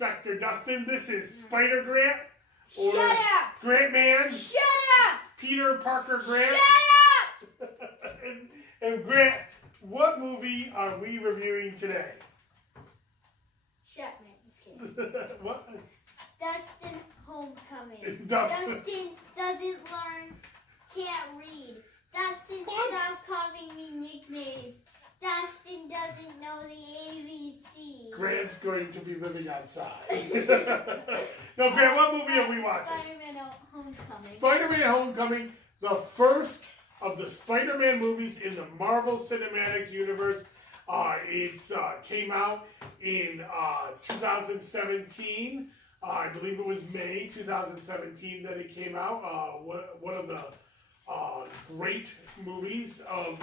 Inspector Dustin. This is Spider Grant. Or Shut up! Grant Man. Shut up! Peter Parker Grant. Shut up! and Grant, what movie are we reviewing today? Shut man, just kidding. What? Dustin Homecoming. Dustin doesn't learn, can't read. Dustin, stop calling me nicknames. Dustin doesn't know the ABC. Grant's going to be living outside. No, Grant, what movie are we watching? Spider-Man Homecoming. Spider-Man Homecoming, the first of the Spider-Man movies in the Marvel Cinematic Universe. It came out in 2017. I believe it was May 2017 that it came out. One of the great movies of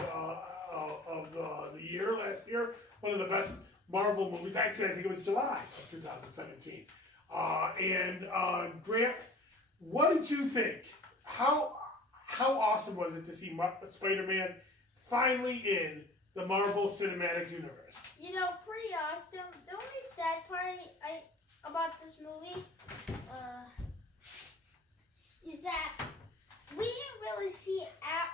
the year last year. One of the best Marvel movies. Actually, I think it was July of 2017. Grant, what did you think? How awesome was it to see Spider-Man finally in the Marvel Cinematic Universe? You know, pretty awesome. The only sad part about this movie is that we didn't really see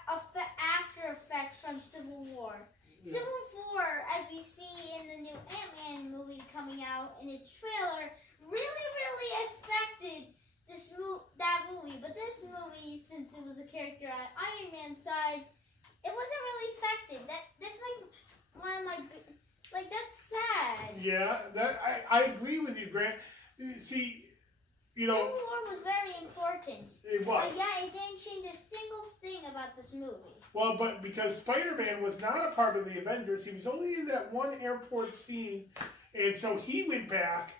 after effects from Civil War. Yeah. Civil War, as we see in the new Ant-Man movie coming out in its trailer, really affected that movie. But this movie, since it was a character on Iron Man's side, it wasn't really affected. That's like one of my that's sad. Yeah, I agree with you, Grant. See, you know, Civil War was very important. It was. But yeah, it didn't change a single thing about this movie. Well, but because Spider-Man was not a part of the Avengers, he was only in that one airport scene, and so he went back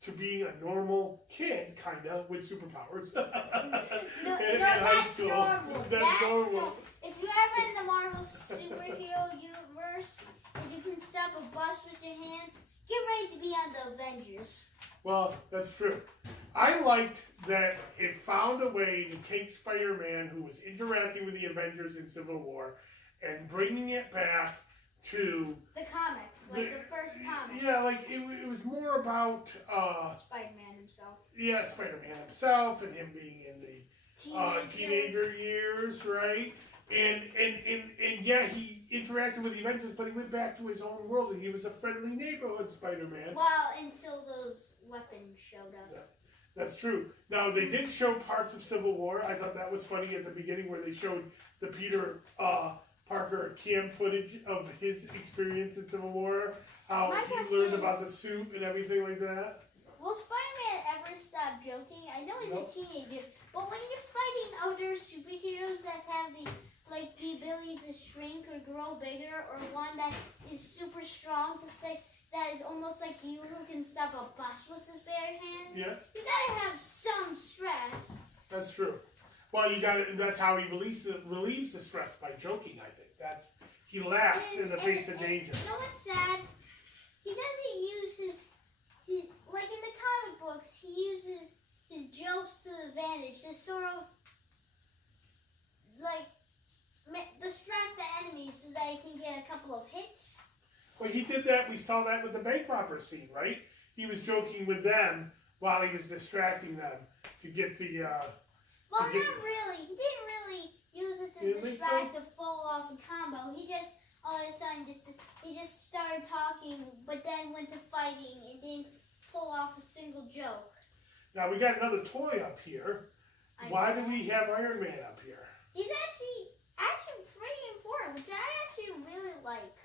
to being a normal kid, kind of, with superpowers. That's normal. That's normal. If you're ever in the Marvel superhero universe, if you can stop a bus with your hands, get ready to be on the Avengers. Well, that's true. I liked that it found a way to take Spider-Man, who was interacting with the Avengers in Civil War, and bringing it back to the comics, the first comics. Yeah, it was more about Spider-Man himself. Yeah, Spider-Man himself and him being in the teenager years, right? And yeah, he interacted with the Avengers, but he went back to his own world, and he was a friendly neighborhood Spider-Man. Well, until those weapons showed up. Yeah, that's true. Now, they did show parts of Civil War. I thought that was funny at the beginning where they showed the Peter Parker cam footage of his experience in Civil War, how he learned about the suit and everything like that. Will Spider-Man ever stop joking? I know he's a teenager, but when you're fighting other superheroes that have the ability to shrink or grow bigger, or one that is super strong to say that is almost like you who can stop a bus with his bare hands, you gotta have some stress. That's true. Well, that's how he relieves the stress, by joking, I think. He laughs in the face of danger. You know what's sad? He doesn't use like in the comic books, he uses his jokes to advantage to sort of distract the enemies so that he can get a couple of hits. Well, he did that. We saw that with the bank robber scene, right? He was joking with them while he was distracting them to get the. Well, not really. He didn't really use it to distract the full-off combo. He just all of a sudden he just started talking, but then went to fighting and didn't pull off a single joke. Now we got another toy up here. Why do we have Iron Man up here? He's actually pretty important, which I actually really like,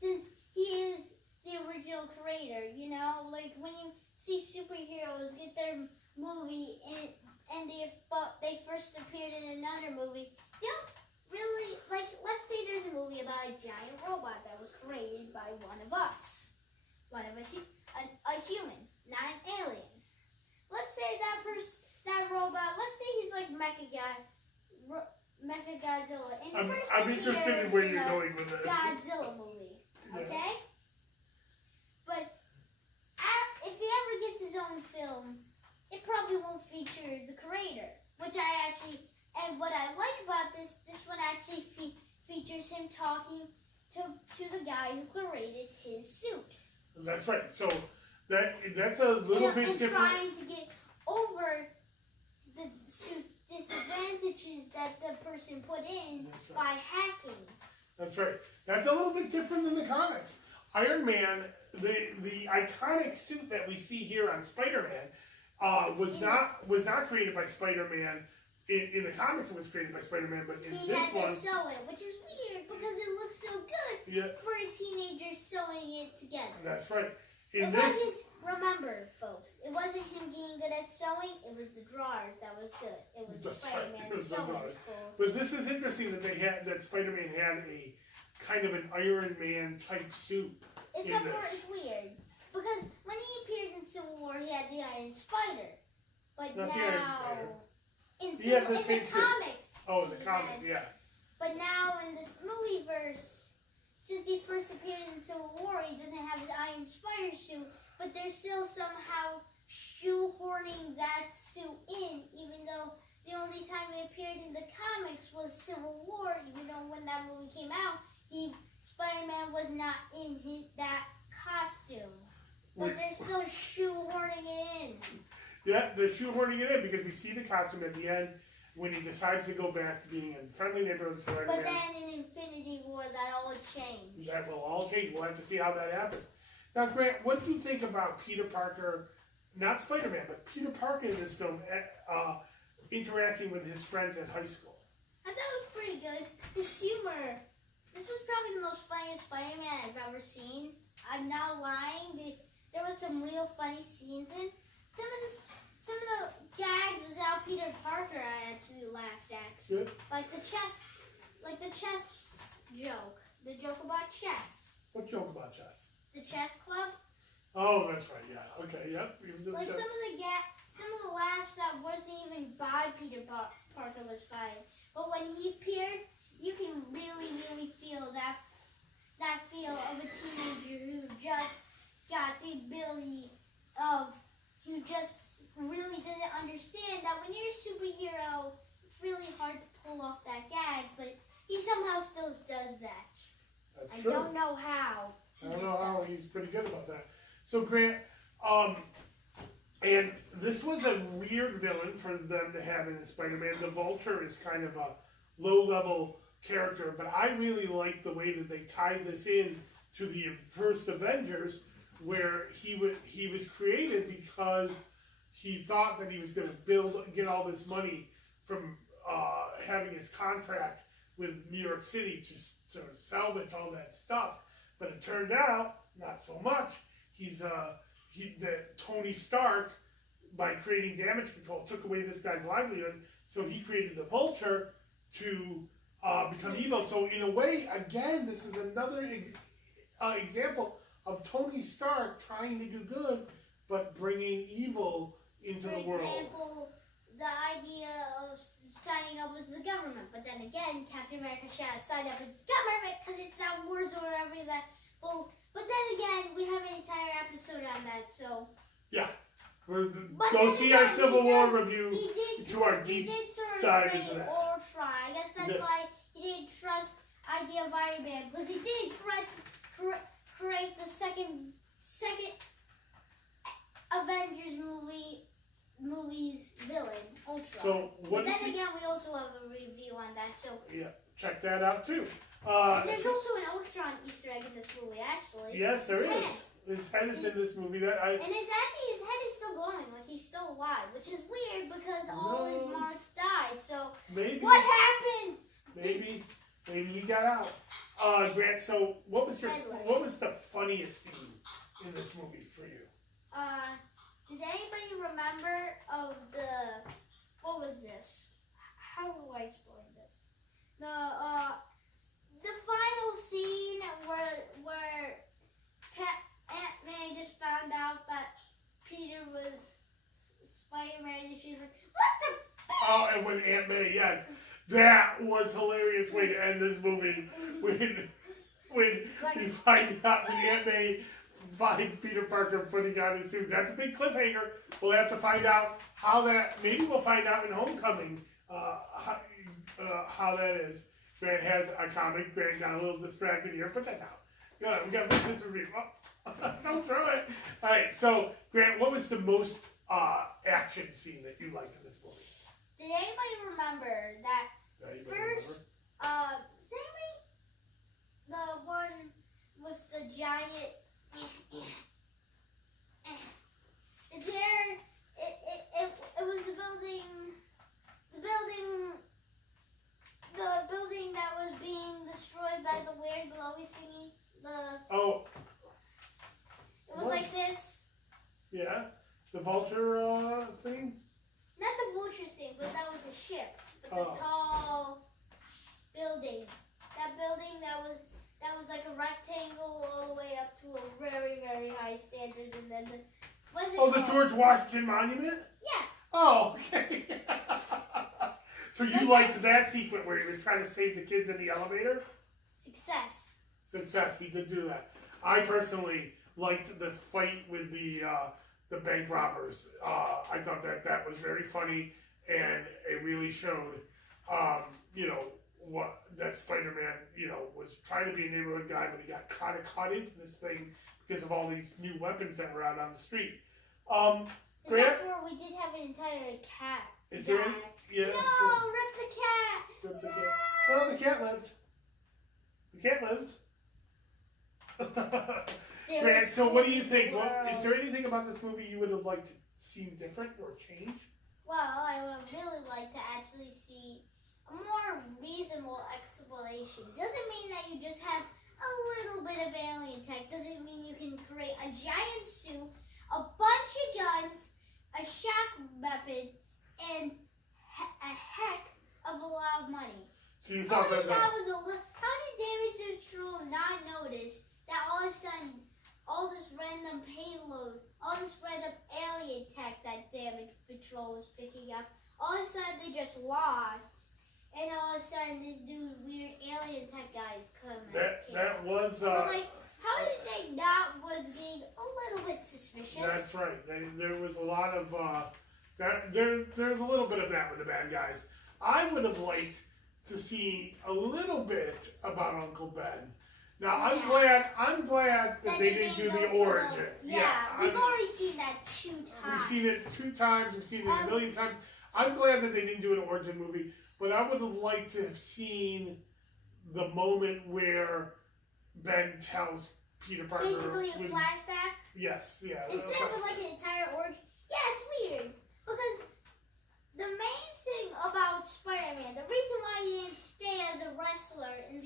since he is the original creator. You know, like when you see superheroes get their movie and they first appeared in another movie, you don't really let's say there's a movie about a giant robot that was created by one of us, a human, not an alien. Let's say that robot, let's say he's like Mechagodzilla. And I'm interested in where you're going with this. Godzilla movie, okay? But if he ever gets his own film, it probably won't feature the creator, and what I like about this one actually features him talking to the guy who created his suit. That's right. So That's a little bit and different. trying to get over the suit's disadvantages that the person put in That's right. by hacking. That's right. That's a little bit different than the comics. Iron Man, the iconic suit that we see here on Spider-Man, was not created by Spider-Man. In the comics, it was created by Spider-Man, but in He this had one, to sew it, which is weird because it looks so good yeah, for a teenager sewing it together. that's right. Remember, folks, it wasn't him getting good at sewing, it was the drawers that was good. It was That's right, Spider-Man it was the sewing drawers. schools. But this is interesting that Spider-Man had a kind of an Iron Man type suit. Except in for this. it's weird. Because when he appeared in Civil War, he had the Iron Spider. But Not the now, Iron Spider. in He had the the same suit. comics. Oh, in the he comics, had- yeah. But now in this movie verse, since he first appeared in Civil War, he doesn't have his Iron Spider suit, but they're still somehow shoehorning that suit in, even though the only time he appeared in the comics was Civil War, even though when that movie came out, Spider-Man was not in that costume. But they're still shoehorning it in. Yeah, they're shoehorning it in because we see the costume at the end when he decides to go back to being in friendly neighborhoods. But then in Infinity War, that all changed. That will all change. We'll have to see how that happens. Now, Grant, what do you think about Peter Parker, not Spider-Man, but Peter Parker in this film, interacting with his friends at high school? I thought it was pretty good. His humor. This was probably the most funniest Spider-Man I've ever seen. I'm not lying. There was some real funny scenes in. Some of the gags without Peter Parker I actually laughed at. Good. Like the chess joke. The joke about chess. What joke about chess? The chess club. Oh, that's right. Yeah. Okay. Yep. He was in Like chess. some of the laughs that wasn't even by Peter Parker was funny. But when he appeared, you can really, really feel that feel of a teenager who just got the ability who just really didn't understand that when you're a superhero, it's really hard to pull off that gag, but he somehow still does that. That's I true. don't know how. I don't know how. He's pretty good about that. So, Grant, and this was a weird villain for them to have in Spider-Man. The Vulture is kind of a low-level character, but I really like the way that they tied this in to the first Avengers, where he was created because he thought that he was going to get all this money from having his contract with New York City to salvage all that stuff. But it turned out not so much. Tony Stark, by creating damage control, took away this guy's livelihood. So he created the Vulture to become evil. So in a way, again, this is another example of Tony Stark trying to do good, but bringing evil into the world. For example, the idea of signing up with the government, but then again, Captain America should have signed up with the government because it's not wars or whatever that. Well, but then again, we have an entire episode on that, so. Yeah. But Go then see again, our Civil War he review did, to our he deep did sort of dive create into that. or try. I guess that's Yeah. why he didn't trust idea of Iron Man, because he did create the second Avengers movie's villain, Ultron. So what? But then again, we also have a review on that. So Yeah, check that out too. there's also an Ultron Easter egg in this movie, actually. Yes, there His is. head. His head is in this movie. And his head is still glowing, like he's still alive, which is weird because all his No. marks died. So Maybe. what happened? Maybe he got out. Grant. So what was the funniest scene in this movie for you? Did anybody remember of what was this? How do I explain this? The final scene where Aunt May just found out that Peter was Spider-Man, and she's like, "What the?" Oh, and when Aunt May, yes, that was a hilarious way to end this movie. When you find out that Aunt May finds Peter Parker putting on his suit. That's a big cliffhanger. We'll have to find out how that. Maybe we'll find out in Homecoming how that is. Grant has a comic. Grant got a little distracted here. Put that down. Yeah, we got Vincent's review. Oh, don't throw it. All right, so Grant, what was the most action scene that you liked in this movie? Did anybody remember that Anybody first? Does anybody the one with the giant? Is there? It was the building. The building that was being destroyed by the weird glowy thingy. Oh. It was What? like this. Yeah, the vulture thing. Not the vulture thing, but that was a ship. But Oh. the tall building. That building that was like a rectangle all the way up to a very, very high standard, and then what's it Oh, the called? George Washington Monument. Yeah. Oh, okay. So you liked that sequence where he was trying to save the kids in the elevator? Success. Success. He did do that. I personally liked the fight with the bank robbers. I thought that was very funny, and it really showed, what that Spider-Man, was trying to be a neighborhood guy, but he got kind of caught into this thing because of all these new weapons that were out on the street. Grant, Except for we did have an entire cat. is there any? Yeah. No, rip the cat. Rip the cat. Well, the cat lived. The cat lived. Grant, so what do you think? Is there anything about this movie you would have liked to see different or change? Well, I would really like to actually see a more reasonable explanation. Doesn't mean that you just have a little bit of alien tech. Doesn't mean you can create a giant suit, a bunch of guns, a shock weapon, and a heck of a lot of money. So you thought that How did David Patrol not notice that all of a sudden, all this random payload, all this random alien tech that David Patrol was picking up, all of a sudden they just lost, and all of a sudden this dude, weird alien tech guy is coming. that was like, how did they not was getting a little bit suspicious? That's right. There was a lot of there's a little bit of that with the bad guys. I would have liked to see a little bit about Uncle Ben. Now I'm glad that they didn't do the origin. We've already seen that 2 times. We've seen it 2 times. We've seen it a million times. I'm glad that they didn't do an origin movie, but I would have liked to have seen the moment where Ben tells Peter Parker. Basically a flashback? Yes, yeah. Instead of like an entire origin. Yeah, it's weird. Because the main thing about Spider-Man, the reason why he didn't stay as a wrestler in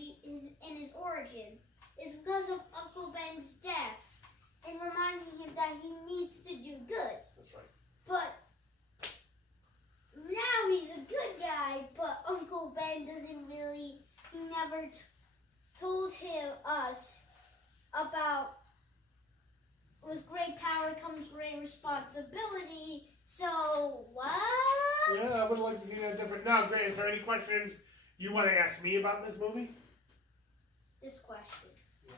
his origins is because of Uncle Ben's death and reminding him that he needs to do good. That's right. But now he's a good guy, but Uncle Ben doesn't really, he never told us about with great power comes great responsibility. So what? Yeah, I would like to see that different. Now, Grant, is there any questions you want to ask me about this movie? This question. Yeah.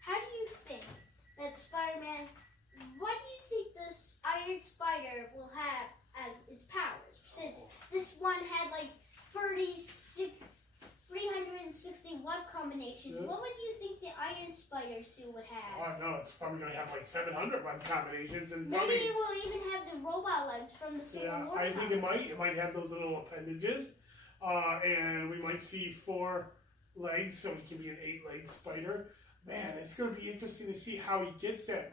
How do you think that Spider-Man, what do you think this Iron Spider will have as its powers? Since this one had like 360 web combinations, what would you think the Iron Spider suit would have? Oh, no, it's probably going to have like 700 web combinations. And Maybe it will even have the robot legs from the Civil War. I think it might. It might have those little appendages. And we might see 4 legs, so he can be an 8-legged spider. Man, it's going to be interesting to see how he gets that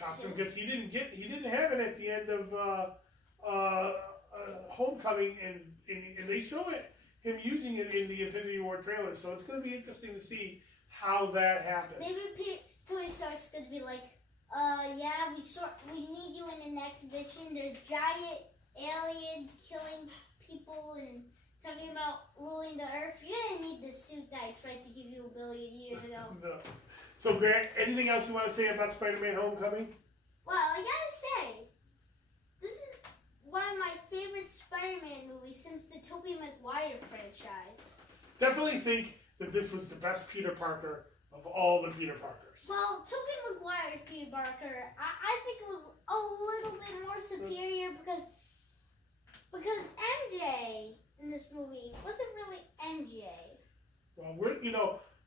costume, because he didn't have it at the end of Homecoming, and they show him using it in the Infinity War trailer. So it's going to be interesting to see how that happens. Maybe Tony Stark's going to be like, we need you in the next mission. There's giant aliens killing people and talking about ruling the earth. You didn't need the suit that I tried to give you 1 billion years ago. No. So, Grant, anything else you want to say about Spider-Man Homecoming? Well, I gotta say, this is one of my favorite Spider-Man movies since the Tobey Maguire franchise. Definitely think that this was the best Peter Parker of all the Peter Parkers. Well, Tobey Maguire's Peter Parker, I think it was a little bit more superior because MJ in this movie wasn't really MJ. Well,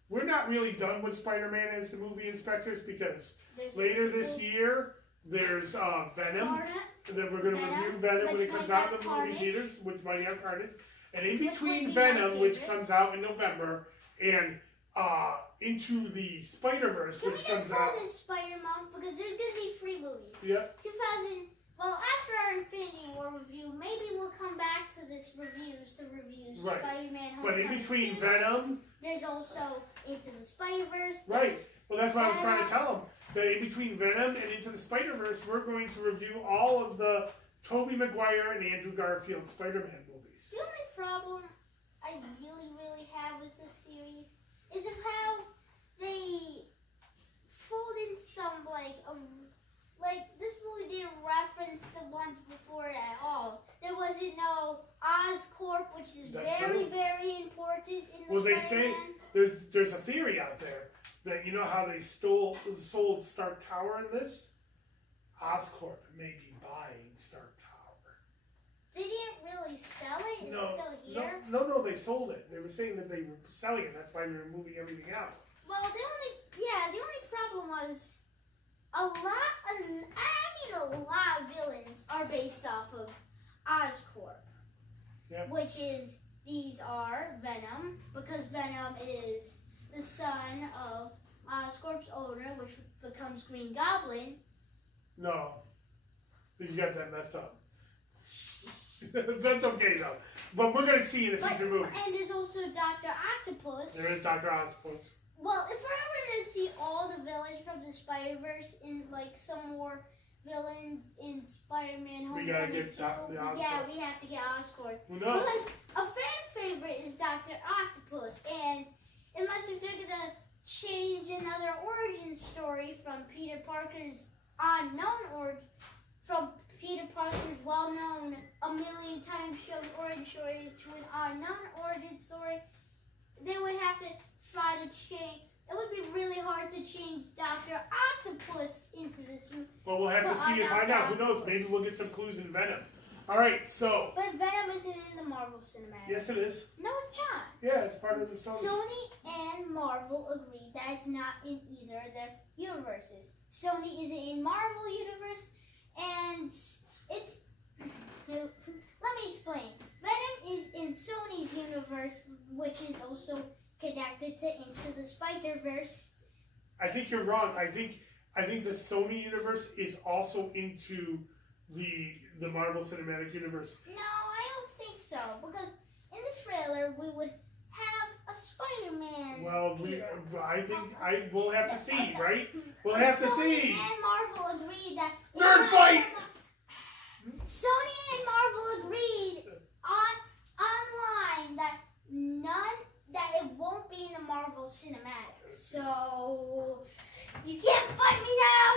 we're not really done with Spider-Man as the movie inspectors because There's later this year there's Venom. Carnage, And then we're going to review Venom when it comes out in the movie theaters, which might have Carnage. And in between Venom, which comes out in November, and Into the Spider-Verse, which comes out. Can we just call this Spider-Man? Because there's going to be 3 movies. Yep. Well, after our Infinity War review, maybe we'll come back to this to review Right. Spider-Man Homecoming. But in between 2. Venom. There's also Into the Spider-Verse. Right. Well, that's what I was trying to tell them. That in between Venom and Into the Spider-Verse, we're going to review all of the Tobey Maguire and Andrew Garfield Spider-Man movies. The only problem I really have with this series is of how they fold in some like this movie didn't reference the ones before it at all. There wasn't no Oscorp, which is very important in the Well, Spider-Man. they say there's a theory out there that you know how they sold Stark Tower in this? Oscorp may be buying Stark Tower. They didn't really sell it. It's still here. No, they sold it. They were saying that they were selling it. That's why they were moving everything out. Well, the only problem was a lot of villains are based off of Oscorp. Yep. Which is, these are Venom, because Venom is the son of Oscorp's owner, which becomes Green Goblin. No. You got that messed up. That's okay, though. But we're going to see in the future movies. And there's also Dr. Octopus. There is Dr. Octopus. Well, if we're ever going to see all the villains from the Spider-Verse in, some more villains in Spider-Man We gotta Homecoming get the Oscorp. Yeah, we have to get Oscorp. Who knows? Because a fan favorite is Dr. Octopus, and unless if they're gonna change another origin story from Peter Parker's well-known, a million times shown origin stories to an unknown origin story, they would have to try to change. It would be really hard to change Dr. Octopus into this. Well, we'll have to see and find out. Who knows? Maybe we'll get some clues in Venom. All right, so. But Venom isn't in the Marvel Cinematic. Yes, it is. No, it's not. Yeah, it's part of the Sony. Sony and Marvel agree that it's not in either of their universes. Sony isn't in Marvel universe, and it's. Let me explain. Venom is in Sony's universe, which is also connected to Into the Spider-Verse. I think you're wrong. I think the Sony universe is also into the Marvel Cinematic Universe. No, I don't think so, because in the trailer we would have a Spider-Man. Well, we'll have to see, right? We'll have to see. Sony and Marvel agreed that. Nerd fight. Sony and Marvel agreed online that it won't be in the Marvel Cinematic. So you can't fight me now.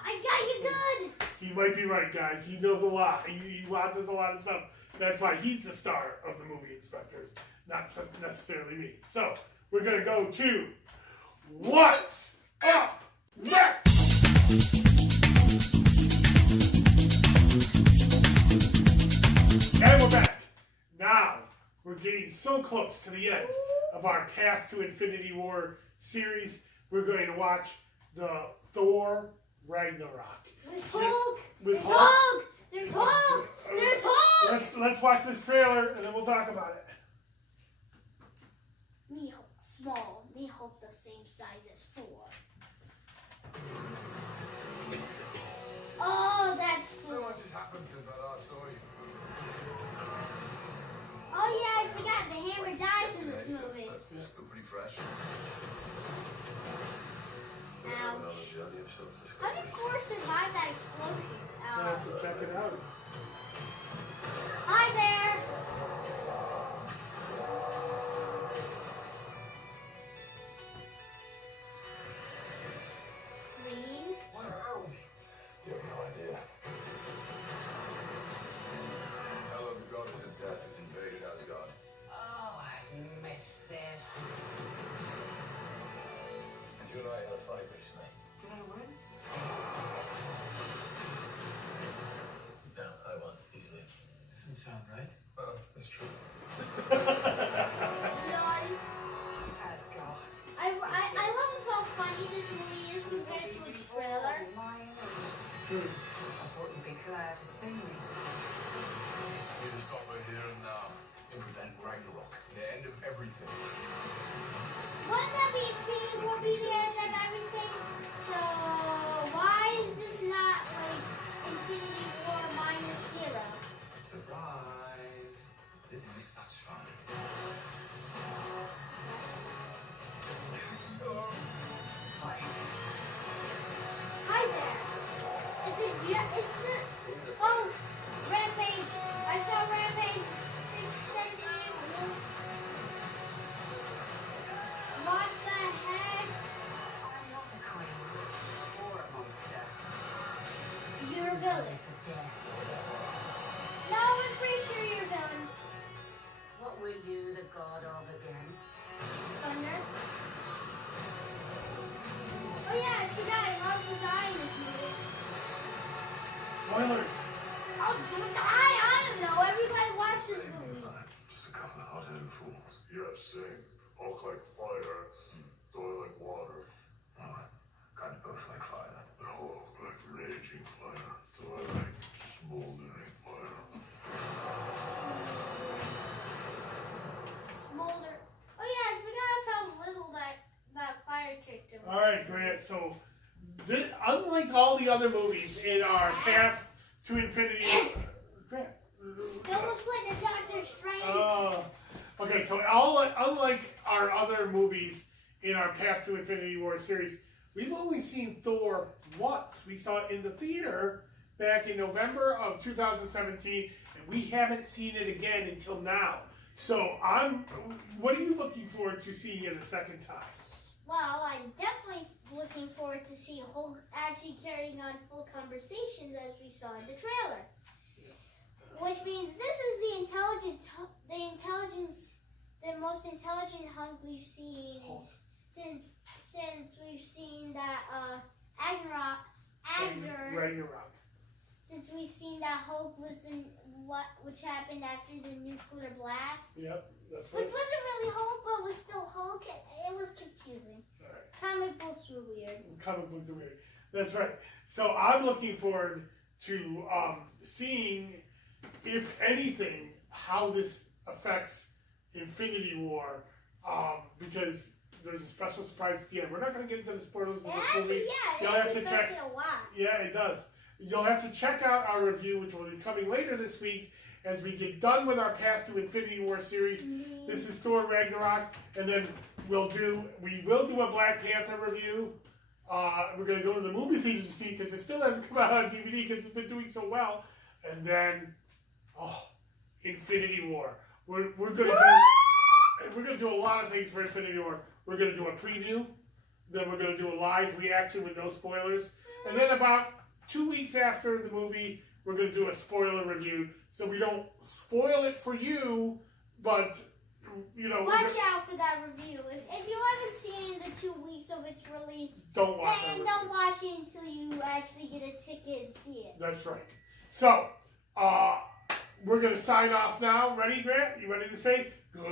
I got you good. He might be right, guys. He knows a lot. He watches a lot of stuff. That's why he's the star of the movie inspectors, not necessarily me. So we're gonna go to What's Up Next. And we're back. Now, we're getting so close to the end of our Path to Infinity War series. We're going to watch the Thor Ragnarok. With Hulk. With There's Hulk. Hulk. There's Hulk. There's Hulk. Let's watch this trailer and then we'll talk about it. Me Hulk small. Me Hulk the same size as Thor. Oh, that's cool. So much has happened since I last saw you. Oh yeah, I forgot the hammer dies in this movie. That's still pretty fresh. Ouch. How did Thor survive that explosion? We'll have to check it out. Hi there. Green. Where are we? You have no idea. How long the goddess of death has invaded Asgard? Oh, I've missed this. And you and I had a fight recently. Did I win? No, I won easily. Doesn't sound right. Well, that's true. No. everything. Wouldn't that be Infinity War be the end of everything? So why is this not like Infinity War -0? Surprise! This will be such fun. Hi. Hi there. Oh, Rampage. I saw Rampage. What the heck? I'm not a queen or a monster. You're a villain. Goddess of death. No, I'm pretty sure you're a villain. What were you the god of again? Thunder. Oh yeah, I forgot. I also died in this movie. Spoilers. Oh, I don't know. Everybody watch this movie. Just a couple of hot-headed fools. Yes, same. Hulk like fire, Thor like water, Oh, kind of both like fire. and Hulk like raging fire, so I like smoldering fire. Smolder. Oh yeah, I forgot how little that fire character was. All right, Grant. So, unlike all the other movies in our path to Infinity War, Grant. They almost put in Doctor Strange. Okay, so unlike our other movies in our Path to Infinity War series, we've only seen Thor once. We saw it in the theater back in November of 2017, and we haven't seen it again until now. So what are you looking forward to seeing it a second time? Well, I'm definitely looking forward to see Hulk actually carrying on full conversations as we saw in the trailer. Which means this is the most intelligent Hulk we've seen since we've seen that Ragnarok. Since we've seen that Hulk was in which happened after the nuclear blast. Yep, that's Which right. wasn't really Hulk, but was still Hulk. It was confusing. All right. Comic books were weird. Comic books are weird. That's right. So I'm looking forward to seeing, if anything, how this affects Infinity War, because there's a special surprise at the end. We're not going to get into the spoilers of this movie. You'll have to check. A lot. Yeah, it does. You'll have to check out our review, which will be coming later this week, as we get done with our Path to Infinity War series. This is Thor Ragnarok, and then we will do a Black Panther review. We're going to go to the movie theaters to see, because it still hasn't come out on DVD because it's been doing so well. And then, Infinity War. We're going to do a lot of things for Infinity War. We're going to do a preview, then we're going to do a live reaction with no spoilers, and then about 2 weeks after the movie, we're going to do a spoiler review, so we don't spoil it for you, but, Watch out for that review. If you haven't seen it in the 2 weeks of its release, don't watch then it. don't watch it until you actually get a ticket and see it. That's right. So, we're going to sign off now. Ready, Grant? You ready to say goodbye?